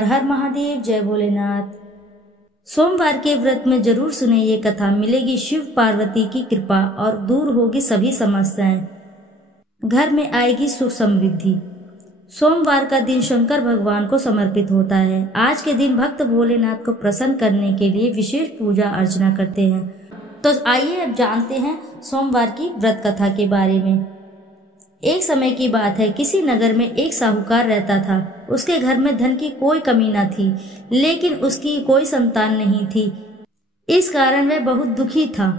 हर हर महादेव, जय भोलेनाथ। सोमवार के व्रत में जरूर सुने ये कथा, मिलेगी शिव पार्वती की कृपा और दूर होगी सभी समस्याएं, घर में आएगी सुख समृद्धि। सोमवार का दिन शंकर भगवान को समर्पित होता है। आज के दिन भक्त भोलेनाथ को प्रसन्न करने के लिए विशेष पूजा अर्चना करते हैं। तो आइए अब जानते हैं सोमवार की व्रत कथा के बारे में। एक समय की बात है, किसी नगर में एक साहूकार रहता था। उसके घर में धन की कोई कमी न थी, लेकिन उसकी कोई संतान नहीं थी। इस कारण वह बहुत दुखी था।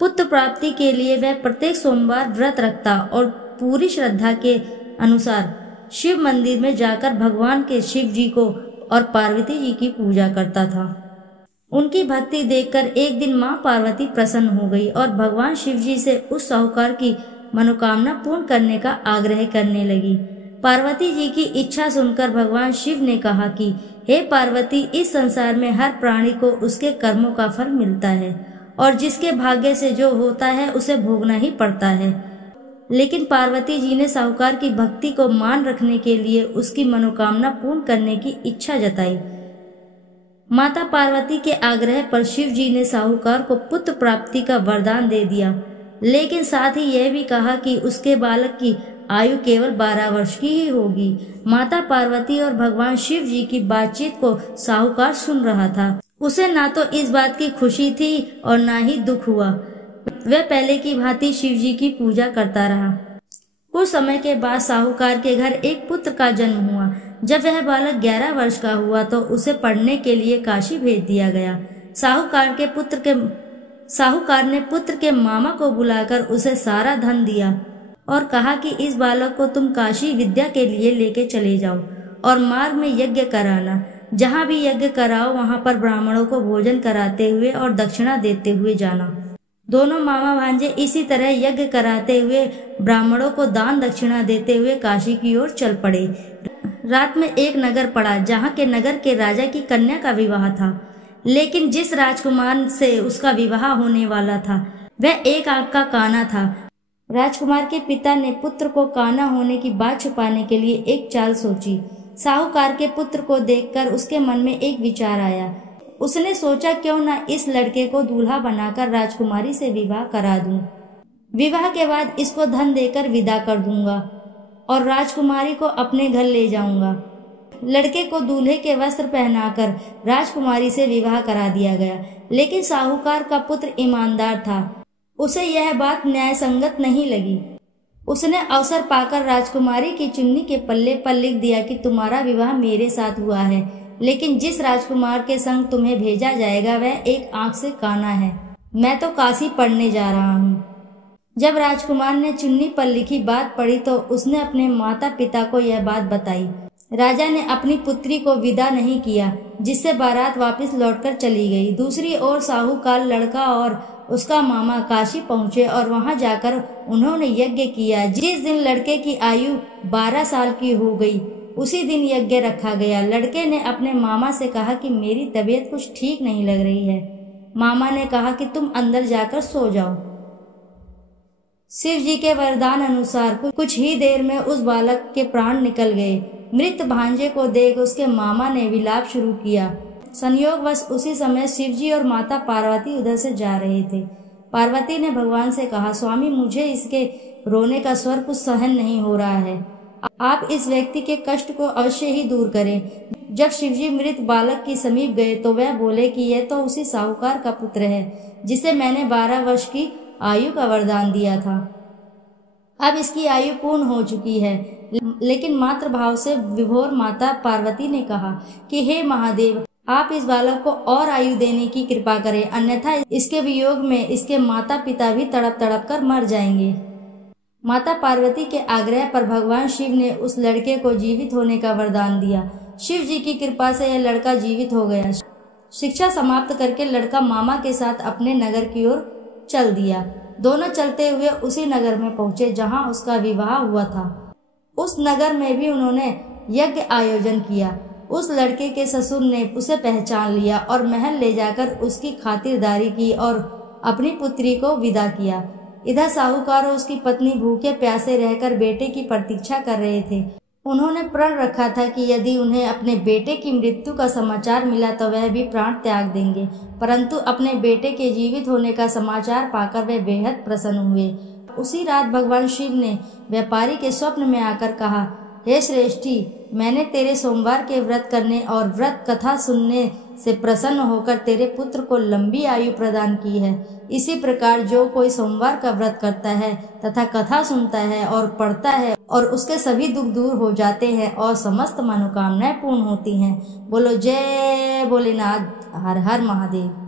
पुत्र प्राप्ति के लिए वह प्रत्येक सोमवार व्रत रखता और पूरी श्रद्धा के अनुसार शिव मंदिर में जाकर भगवान के शिव जी को और पार्वती जी की पूजा करता था। उनकी भक्ति देखकर एक दिन मां पार्वती प्रसन्न हो गई और भगवान शिव जी से उस साहूकार की मनोकामना पूर्ण करने का आग्रह करने लगी। पार्वती जी की इच्छा सुनकर भगवान शिव ने कहा कि हे पार्वती, इस संसार में हर प्राणी को उसके कर्मों का फल मिलता है और जिसके भाग्य से जो होता है उसे भोगना ही पड़ता है। लेकिन पार्वती जी ने साहूकार की भक्ति को मान रखने के लिए उसकी मनोकामना पूर्ण करने की इच्छा जताई। माता पार्वती के आग्रह पर शिव जी ने साहूकार को पुत्र प्राप्ति का वरदान दे दिया, लेकिन साथ ही यह भी कहा कि उसके बालक की आयु केवल 12 वर्ष की ही होगी। माता पार्वती और भगवान शिव जी की बातचीत को साहूकार सुन रहा था। उसे ना तो इस बात की खुशी थी और ना ही दुख हुआ। वह पहले की भांति शिव जी की पूजा करता रहा। कुछ समय के बाद साहूकार के घर एक पुत्र का जन्म हुआ। जब वह बालक 11 वर्ष का हुआ तो उसे पढ़ने के लिए काशी भेज दिया गया। साहूकार ने पुत्र के मामा को बुलाकर उसे सारा धन दिया और कहा कि इस बालक को तुम काशी विद्या के लिए लेके चले जाओ और मार्ग में यज्ञ कराना। जहाँ भी यज्ञ कराओ वहाँ पर ब्राह्मणों को भोजन कराते हुए और दक्षिणा देते हुए जाना। दोनों मामा भांजे इसी तरह यज्ञ कराते हुए ब्राह्मणों को दान दक्षिणा देते हुए काशी की ओर चल पड़े। रात में एक नगर पड़ा, जहाँ के नगर के राजा की कन्या का विवाह था, लेकिन जिस राजकुमार से उसका विवाह होने वाला था वह एक आंख का काना था। राजकुमार के पिता ने पुत्र को काना होने की बात छुपाने के लिए एक चाल सोची। साहूकार के पुत्र को देखकर उसके मन में एक विचार आया। उसने सोचा, क्यों न इस लड़के को दूल्हा बनाकर राजकुमारी से विवाह करा दूं। विवाह के बाद इसको धन देकर विदा कर दूंगा और राजकुमारी को अपने घर ले जाऊंगा। लड़के को दूल्हे के वस्त्र पहनाकर राजकुमारी से विवाह करा दिया गया, लेकिन साहूकार का पुत्र ईमानदार था। उसे यह बात न्याय संगत नहीं लगी। उसने अवसर पाकर राजकुमारी की चुन्नी के पल्ले पर लिख दिया कि तुम्हारा विवाह मेरे साथ हुआ है, लेकिन जिस राजकुमार के संग तुम्हें भेजा जाएगा वह एक आंख से काना है। मैं तो काशी पढ़ने जा रहा हूँ। जब राजकुमार ने चुन्नी पर लिखी बात पढ़ी तो उसने अपने माता पिता को यह बात बताई। राजा ने अपनी पुत्री को विदा नहीं किया, जिससे बारात वापस लौटकर चली गई। दूसरी ओर साहूकार लड़का और उसका मामा काशी पहुंचे और वहां जाकर उन्होंने यज्ञ किया। जिस दिन लड़के की आयु 12 साल की हो गई उसी दिन यज्ञ रखा गया। लड़के ने अपने मामा से कहा कि मेरी तबीयत कुछ ठीक नहीं लग रही है। मामा ने कहा कि तुम अंदर जाकर सो जाओ। शिव जी के वरदान अनुसार कुछ ही देर में उस बालक के प्राण निकल गए। मृत भांजे को देख उसके मामा ने विलाप शुरू किया। संयोगवश उसी समय शिवजी और माता पार्वती उधर से जा रहे थे। पार्वती ने भगवान से कहा, स्वामी, मुझे इसके रोने का स्वर कुछ सहन नहीं हो रहा है। आप इस व्यक्ति के कष्ट को अवश्य ही दूर करें। जब शिवजी मृत बालक के समीप गए तो वह बोले कि यह तो उसी साहूकार का पुत्र है जिसे मैंने 12 वर्ष की आयु का वरदान दिया था। अब इसकी आयु पूर्ण हो चुकी है। लेकिन मातृभाव से विभोर माता पार्वती ने कहा कि हे महादेव, आप इस बालक को और आयु देने की कृपा करें, अन्यथा इसके वियोग में इसके माता पिता भी तड़प तड़प कर मर जाएंगे। माता पार्वती के आग्रह पर भगवान शिव ने उस लड़के को जीवित होने का वरदान दिया। शिव जी की कृपा से यह लड़का जीवित हो गया। शिक्षा समाप्त करके लड़का मामा के साथ अपने नगर की ओर चल दिया। दोनों चलते हुए उसी नगर में पहुंचे जहां उसका विवाह हुआ था। उस नगर में भी उन्होंने यज्ञ आयोजन किया। उस लड़के के ससुर ने उसे पहचान लिया और महल ले जाकर उसकी खातिरदारी की और अपनी पुत्री को विदा किया। इधर साहूकार और उसकी पत्नी भूखे प्यासे रहकर बेटे की प्रतीक्षा कर रहे थे। उन्होंने प्रण रखा था कि यदि उन्हें अपने बेटे की मृत्यु का समाचार मिला तो वह भी प्राण त्याग देंगे, परंतु अपने बेटे के जीवित होने का समाचार पाकर वे बेहद प्रसन्न हुए। उसी रात भगवान शिव ने व्यापारी के स्वप्न में आकर कहा, हे श्रेष्ठी, मैंने तेरे सोमवार के व्रत करने और व्रत कथा सुनने से प्रसन्न होकर तेरे पुत्र को लंबी आयु प्रदान की है। इसी प्रकार जो कोई सोमवार का व्रत करता है तथा कथा सुनता है और पढ़ता है और उसके सभी दुख दूर हो जाते हैं और समस्त मनोकामनाएं पूर्ण होती हैं। बोलो जय भोलेनाथ, हर हर महादेव।